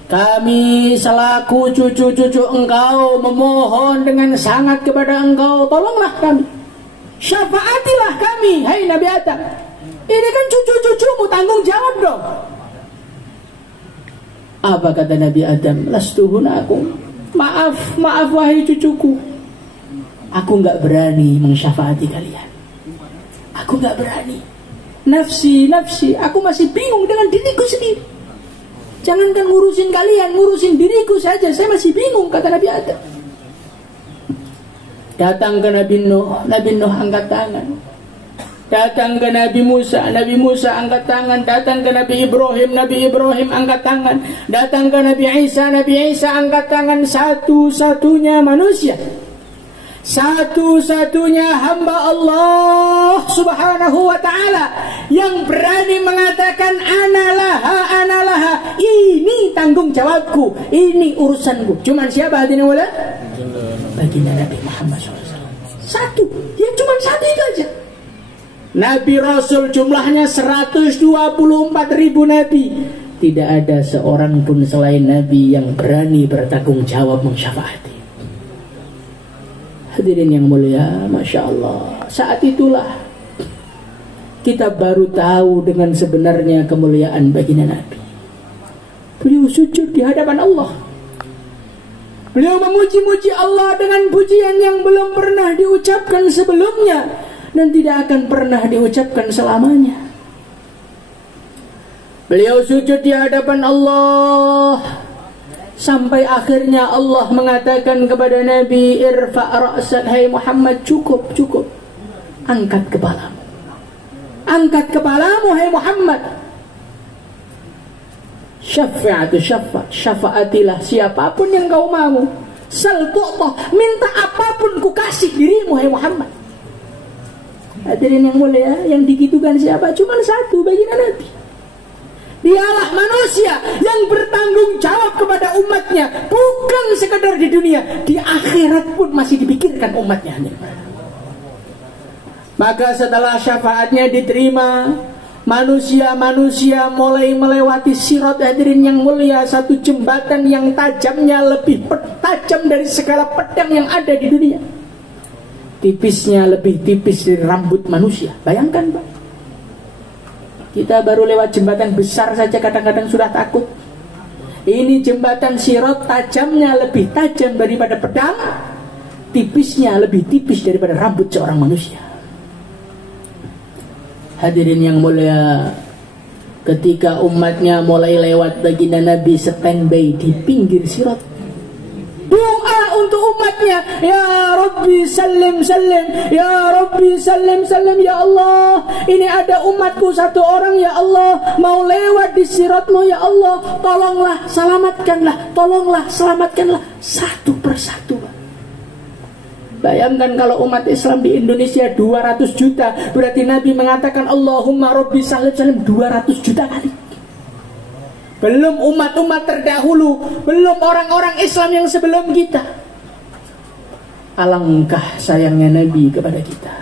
kami selaku cucu-cucu engkau memohon dengan sangat kepada engkau, tolonglah kami, syafaatilah kami. Hai Nabi Adam, ini kan cucu-cucumu, tanggung jawab dong. Apa kata Nabi Adam? Lastuhunakum, maaf wahai cucuku, aku gak berani mensyafaati kalian. Aku gak berani. Nafsi, aku masih bingung dengan diriku sendiri. Jangankan ngurusin kalian, ngurusin diriku saja saya masih bingung, kata Nabi Adam. Datang ke Nabi Nuh angkat tangan. Datang ke Nabi Musa angkat tangan. Datang ke Nabi Ibrahim angkat tangan. Datang ke Nabi Isa angkat tangan. Satu-satunya manusia, satu-satunya hamba Allah Subhanahu wa ta'ala yang berani mengatakan analaha, ini tanggung jawabku, ini urusanku. Cuman siapa hadirin wala? Baginda Nabi Muhammad SAW. Satu, yang cuman satu itu aja. Nabi Rasul jumlahnya 124.000 Nabi. Tidak ada seorang pun selain Nabi yang berani bertanggung jawab mensyafaati. Hadirin yang mulia, Masya Allah, saat itulah kita baru tahu dengan sebenarnya kemuliaan baginda Nabi. Beliau sujud di hadapan Allah. Beliau memuji-muji Allah dengan pujian yang belum pernah diucapkan sebelumnya dan tidak akan pernah diucapkan selamanya. Beliau sujud di hadapan Allah Sampai akhirnya Allah mengatakan kepada Nabi, irfa' ra'sak, hai Muhammad, cukup. Angkat kepalamu. Angkat kepalamu, hai Muhammad. Syafaatilah siapapun yang kau mau. Sal tu'tah, minta apapun ku kasih dirimu, hai Muhammad. Hadirin yang mulia, yang digitukan siapa? Cuma satu, baginda Nabi. Dialah manusia yang bertanggung jawab kepada umatnya, bukan sekedar di dunia, di akhirat pun masih dipikirkan umatnya. Maka setelah syafaatnya diterima, manusia mulai melewati sirat, hadirin yang mulia, satu jembatan yang tajamnya lebih tajam dari segala pedang yang ada di dunia. Tipisnya lebih tipis dari rambut manusia. Bayangkan, Pak. Kita baru lewat jembatan besar saja kadang-kadang sudah takut. Ini jembatan sirat tajamnya lebih tajam daripada pedang, tipisnya lebih tipis daripada rambut seorang manusia. Hadirin yang mulia, ketika umatnya mulai lewat, baginda Nabi standby di pinggir sirat, doa untuk umatnya, ya Rabbi salim, ya Rabbi salim, ya Allah, ini ada umatku satu orang, ya Allah, mau lewat di siratmu, ya Allah, tolonglah selamatkanlah satu persatu. Bayangkan kalau umat Islam di Indonesia 200 juta, berarti Nabi mengatakan Allahumma Rabbi salim 200 juta kali. Belum umat-umat terdahulu, belum orang-orang Islam yang sebelum kita. Alangkah sayangnya Nabi kepada kita.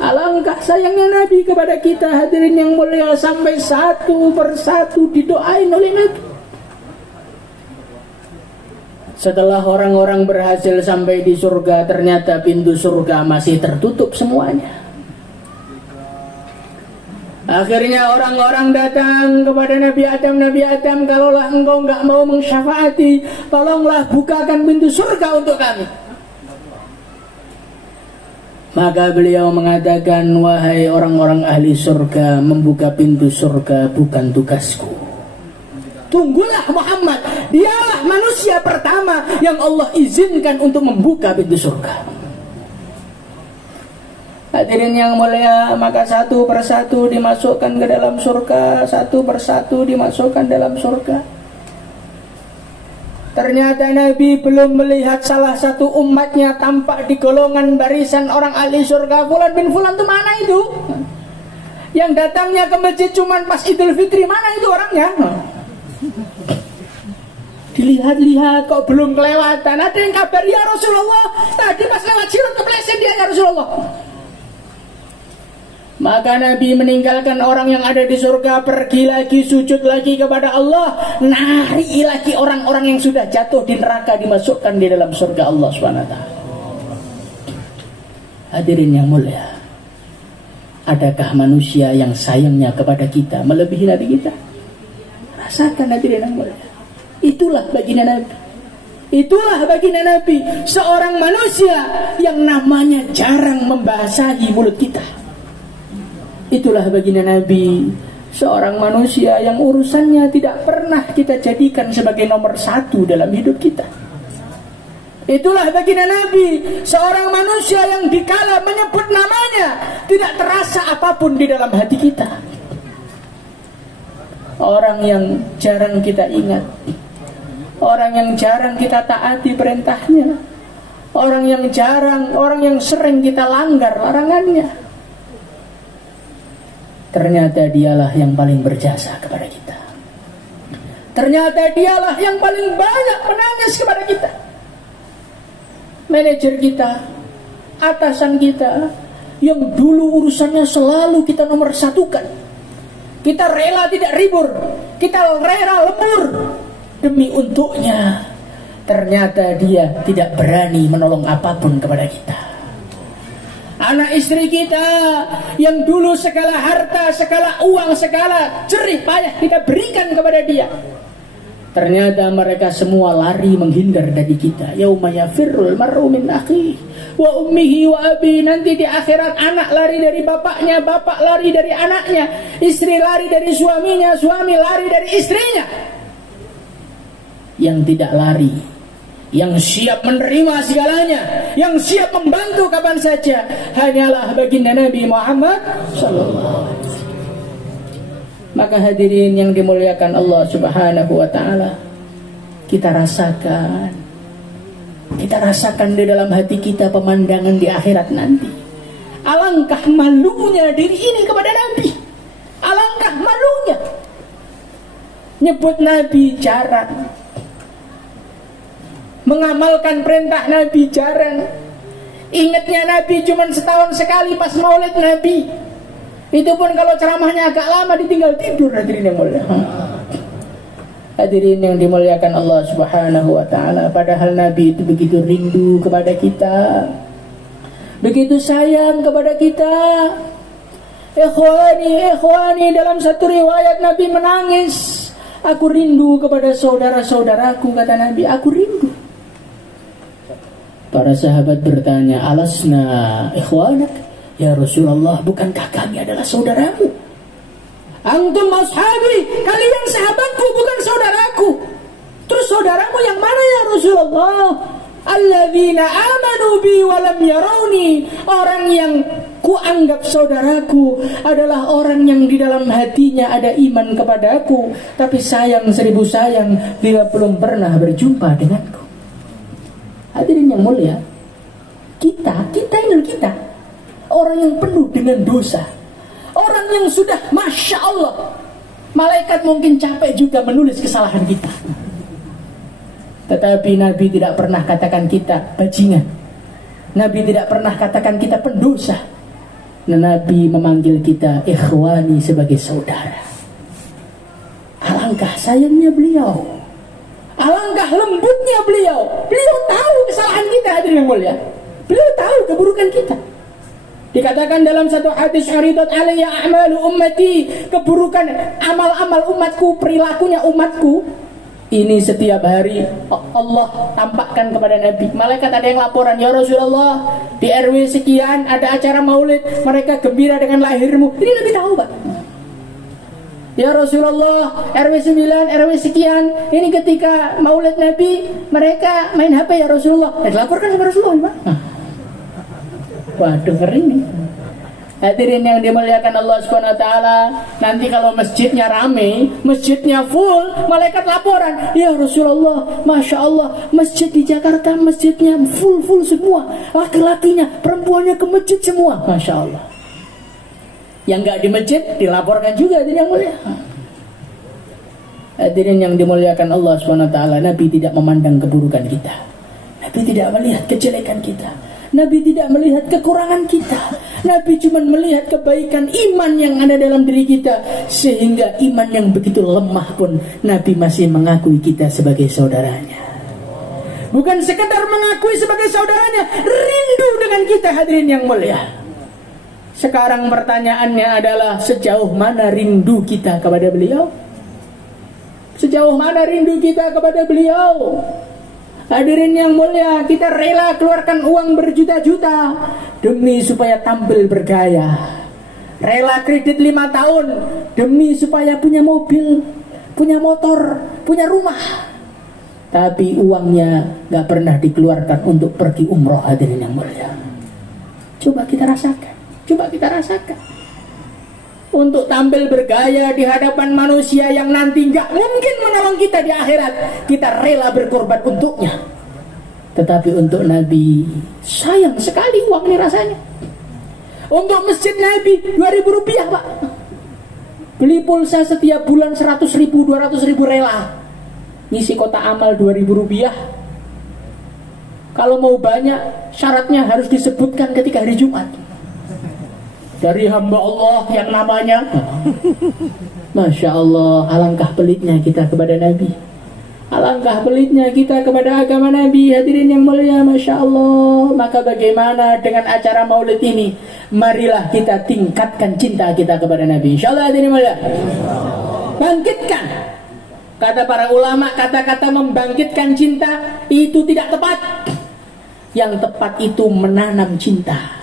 Alangkah sayangnya Nabi kepada kita, hadirin yang mulia, sampai satu persatu didoain oleh Nabi. Setelah orang-orang berhasil sampai di surga, ternyata pintu surga masih tertutup semuanya. Akhirnya orang-orang datang kepada Nabi Adam, kalaulah engkau enggak mau mensyafaati, tolonglah bukakan pintu surga untuk kami. Maka beliau mengatakan, wahai orang-orang ahli surga, membuka pintu surga bukan tugasku. Tunggulah Muhammad, dialah manusia pertama yang Allah izinkan untuk membuka pintu surga. Hadirin yang mulia, maka satu persatu dimasukkan ke dalam surga, satu persatu dimasukkan dalam surga. Ternyata Nabi belum melihat salah satu umatnya tampak di golongan barisan orang ahli surga. Fulan bin Fulan itu mana itu? Yang datangnya ke masjid cuma pas Idul Fitri, mana itu orangnya? Dilihat-lihat kok belum kelewatan. Ada yang kabar, ya Rasulullah, tadi pas lewat sirat kepleset dia, ya Rasulullah. Maka Nabi meninggalkan orang yang ada di surga, pergi lagi, sujud lagi kepada Allah, nari lagi orang-orang yang sudah jatuh di neraka, dimasukkan di dalam surga Allah SWT. Hadirin yang mulia, adakah manusia yang sayangnya kepada kita melebihi Nabi kita? Rasakan, hadirin yang mulia. Itulah baginda Nabi. Itulah baginda Nabi, seorang manusia yang namanya jarang membasahi mulut kita. Itulah baginda Nabi, seorang manusia yang urusannya tidak pernah kita jadikan sebagai nomor satu dalam hidup kita. Itulah baginda Nabi, seorang manusia yang dikala menyebut namanya tidak terasa apapun di dalam hati kita. Orang yang jarang kita ingat, orang yang jarang kita taati perintahnya, orang yang sering kita langgar larangannya. Ternyata dialah yang paling berjasa kepada kita. Ternyata dialah yang paling banyak menangis kepada kita. Manajer kita, atasan kita, yang dulu urusannya selalu kita nomor satukan. Kita rela tidak ribur, kita rela lembur demi untuknya. Ternyata dia tidak berani menolong apapun kepada kita. Anak istri kita yang dulu segala harta, segala uang, segala jerih payah kita berikan kepada dia, ternyata mereka semua lari menghindar dari kita. Yauma yafirrul mar'u min akhihi wa ummihi wa abi. Nanti di akhirat anak lari dari bapaknya, bapak lari dari anaknya, istri lari dari suaminya, suami lari dari istrinya. yang tidak lari, yang siap menerima segalanya, yang siap membantu kapan saja, hanyalah baginda Nabi Muhammad sallallahu alaihi wasallam. Maka hadirin yang dimuliakan Allah Subhanahu wa taala, kita rasakan di dalam hati kita pemandangan di akhirat nanti. Alangkah malunya diri ini kepada Nabi. Alangkah malunya. Nyebut Nabi jarang, mengamalkan perintah Nabi jarang. Ingatnya Nabi cuma setahun sekali pas maulid Nabi. Itu pun kalau ceramahnya agak lama ditinggal tidur. Hadirin yang mulia, hadirin yang dimuliakan Allah Subhanahu wa taala, padahal Nabi itu begitu rindu kepada kita, begitu sayang kepada kita. Ikhwani, dalam satu riwayat Nabi menangis, aku rindu kepada saudara-saudaraku, kata Nabi, aku rindu. Para sahabat bertanya, alasna ikhwanak ya Rasulullah, bukankah kami adalah saudaramu? Antum ashabi, kalian sahabatku bukan saudaraku. Terus saudaramu yang mana ya Rasulullah? Alladzina amanu bi walam yarawni, orang yang kuanggap saudaraku adalah orang yang di dalam hatinya ada iman kepadaku, tapi sayang 1000 sayang bila belum pernah berjumpa denganku. Hadirin yang mulia, kita ini kita, orang yang penuh dengan dosa, orang yang sudah Masya Allah, malaikat mungkin capek juga menulis kesalahan kita, tetapi Nabi tidak pernah katakan kita bajingan. Nabi tidak pernah katakan kita pendosa. Nabi memanggil kita ikhwani, sebagai saudara. Alangkah sayangnya beliau, alangkah lembutnya beliau. Beliau tahu kesalahan kita, hadirin yang mulia. Beliau tahu keburukan kita. Dikatakan dalam satu hadis, uridat alayya a'malu ummati, keburukan amal-amal umatku, perilakunya umatku. Ini setiap hari Allah tampakkan kepada Nabi. Malaikat ada yang laporan, ya Rasulullah, di RW sekian ada acara maulid, mereka gembira dengan lahirmu. Ini Nabi tahu, Pak. Ya Rasulullah, RW 9, RW sekian, ini ketika maulid Nabi, mereka main HP ya Rasulullah. Dilaporkan sama Rasulullah, Pak. Waduh, ngeri nih. Hadirin yang dimuliakan Allah Subhanahu wa taala, nanti kalau masjidnya rame, masjidnya full, malaikat laporan, ya Rasulullah, Masya Allah, masjid di Jakarta masjidnya full semua, laki-lakinya, perempuannya ke masjid semua, Masya Allah. Yang nggak di masjid dilaporkan juga, hadirin yang mulia. Hadirin yang dimuliakan Allah Subhanahu wa taala, Nabi tidak memandang keburukan kita, Nabi tidak melihat kejelekan kita, Nabi tidak melihat kekurangan kita. Nabi cuma melihat kebaikan iman yang ada dalam diri kita. Sehingga iman yang begitu lemah pun Nabi masih mengakui kita sebagai saudaranya. Bukan sekedar mengakui sebagai saudaranya, rindu dengan kita, hadirin yang mulia. Sekarang pertanyaannya adalah, sejauh mana rindu kita kepada beliau? Sejauh mana rindu kita kepada beliau? Hadirin yang mulia, kita rela keluarkan uang berjuta-juta demi supaya tampil bergaya. Rela kredit 5 tahun demi supaya punya mobil, punya motor, punya rumah. Tapi uangnya gak pernah dikeluarkan untuk pergi umroh, hadirin yang mulia. Coba kita rasakan, coba kita rasakan. Untuk tampil bergaya di hadapan manusia yang nanti gak mungkin menolong kita di akhirat, kita rela berkorban untuknya. Tetapi untuk Nabi, sayang sekali uang ini rasanya. Untuk masjid Nabi 2.000 rupiah, Pak. Beli pulsa setiap bulan 100.000, 200.000 rela. Ngisi kota amal 2.000 rupiah. Kalau mau banyak, syaratnya harus disebutkan ketika hari Jumat. Dari hamba Allah yang namanya, Masya Allah, alangkah pelitnya kita kepada Nabi, alangkah pelitnya kita kepada agama Nabi, hadirin yang mulia, Masya Allah. Maka bagaimana dengan acara maulid ini? Marilah kita tingkatkan cinta kita kepada Nabi, insya Allah, hadirin mulia. Bangkitkan. Kata para ulama, kata-kata membangkitkan cinta itu tidak tepat. Yang tepat itu menanam cinta.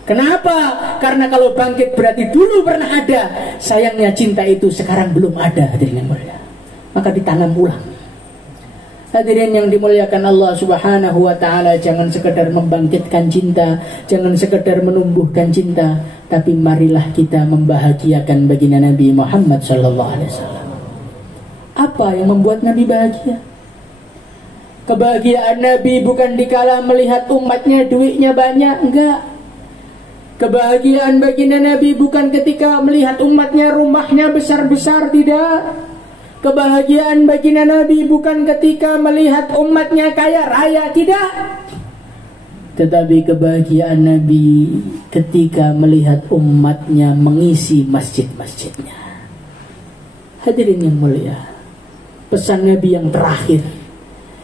Kenapa? Karena kalau bangkit berarti dulu pernah ada. Sayangnya cinta itu sekarang belum ada, hadirin yang mulia. Maka ditanam ulang. Hadirin yang dimuliakan Allah Subhanahu wa taala, jangan sekedar membangkitkan cinta, jangan sekedar menumbuhkan cinta, tapi marilah kita membahagiakan baginda Nabi Muhammad sallallahu alaihi wasallam. Apa yang membuat Nabi bahagia? Kebahagiaan Nabi bukan dikala melihat umatnya duitnya banyak, enggak. Kebahagiaan baginda Nabi bukan ketika melihat umatnya rumahnya besar-besar, tidak. Kebahagiaan baginda Nabi bukan ketika melihat umatnya kaya raya, tidak. Tetapi kebahagiaan Nabi ketika melihat umatnya mengisi masjid-masjidnya. Hadirin yang mulia, pesan Nabi yang terakhir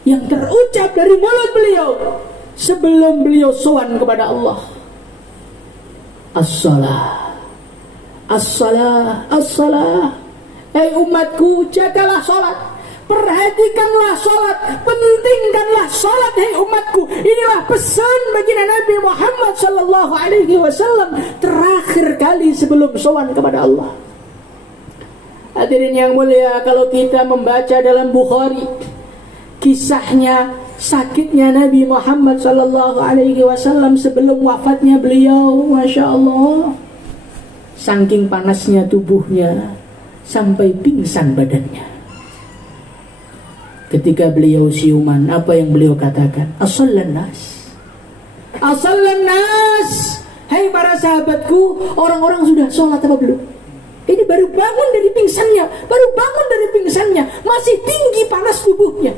yang terucap dari mulut beliau sebelum beliau sowan kepada Allah, as-salah, as-salah, as-salah. Hai umatku, jagalah sholat, perhatikanlah sholat, pentingkanlah sholat. Hai umatku, inilah pesan baginda Nabi Muhammad sallallahu alaihi wasallam terakhir kali sebelum sowan kepada Allah. Hadirin yang mulia, kalau kita membaca dalam Bukhari kisahnya sakitnya Nabi Muhammad sallallahu alaihi wasallam sebelum wafatnya beliau, masya Allah, saking panasnya tubuhnya sampai pingsan badannya. Ketika beliau siuman, apa yang beliau katakan? As-sallan nas, as-sallan nas. Hai para sahabatku, orang-orang sudah sholat apa belum? Ini baru bangun dari pingsannya, masih tinggi panas tubuhnya.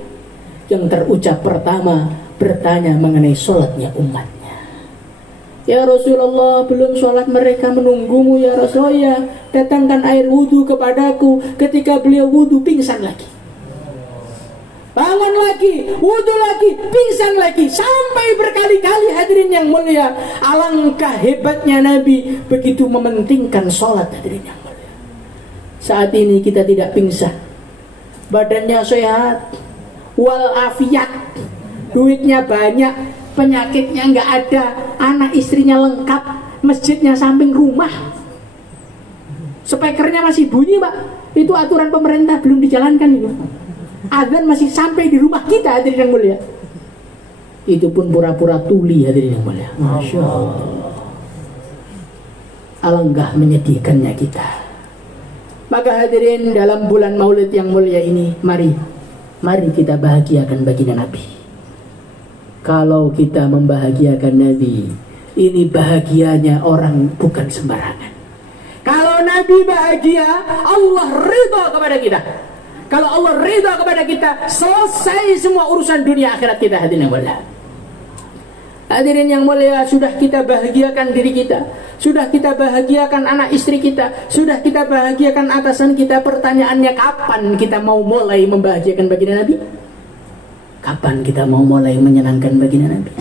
Yang terucap pertama bertanya mengenai sholatnya umatnya. Ya Rasulullah, belum sholat mereka menunggumu ya Rasulullah. Datangkan air wudhu kepadaku. Ketika beliau wudhu, pingsan lagi. Bangun lagi, wudhu lagi, pingsan lagi. Sampai berkali-kali. Hadirin yang mulia, alangkah hebatnya Nabi begitu mementingkan sholat. Hadirin yang mulia, saat ini kita tidak pingsan, badannya sehat walafiat, duitnya banyak, penyakitnya nggak ada, anak istrinya lengkap, masjidnya samping rumah, speakernya masih bunyi Pak, itu aturan pemerintah belum dijalankan itu, azan masih sampai di rumah kita. Hadirin yang mulia, itu pun pura-pura tuli. Hadirin yang mulia, masya Allah, alangkah menyedihkannya kita. Maka hadirin, dalam bulan Maulid yang mulia ini, mari kita bahagiakan baginda Nabi. Kalau kita membahagiakan Nabi, ini bahagianya orang bukan sembarangan. Kalau Nabi bahagia, Allah ridha kepada kita. Kalau Allah ridha kepada kita, selesai semua urusan dunia akhirat kita. Hadirin yang mulia, hadirin yang mulia, sudah kita bahagiakan diri kita, sudah kita bahagiakan anak istri kita, sudah kita bahagiakan atasan kita. Pertanyaannya, kapan kita mau mulai membahagiakan baginda Nabi? Kapan kita mau mulai menyenangkan baginda Nabi?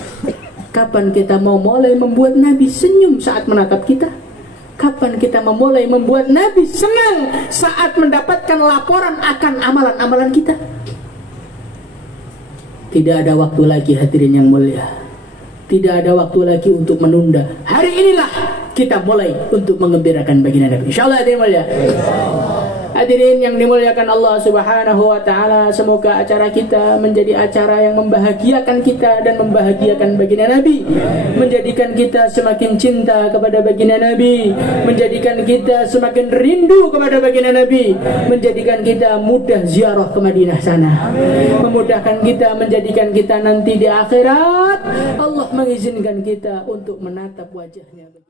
Kapan kita mau mulai membuat Nabi senyum saat menatap kita? Kapan kita memulai membuat Nabi senang saat mendapatkan laporan akan amalan-amalan kita? Tidak ada waktu lagi hadirin yang mulia, tidak ada waktu lagi untuk menunda. Hari inilah kita mulai untuk mengembirakan baginda Nabi, insyaallah. Hadirin mulia, hadirin yang dimuliakan Allah Subhanahu wa taala, semoga acara kita menjadi acara yang membahagiakan kita dan membahagiakan baginda Nabi, menjadikan kita semakin cinta kepada baginda Nabi, menjadikan kita semakin rindu kepada baginda Nabi, menjadikan kita mudah ziarah ke Madinah sana, memudahkan kita, menjadikan kita nanti di akhirat Allah mengizinkan kita untuk menatap wajahnya.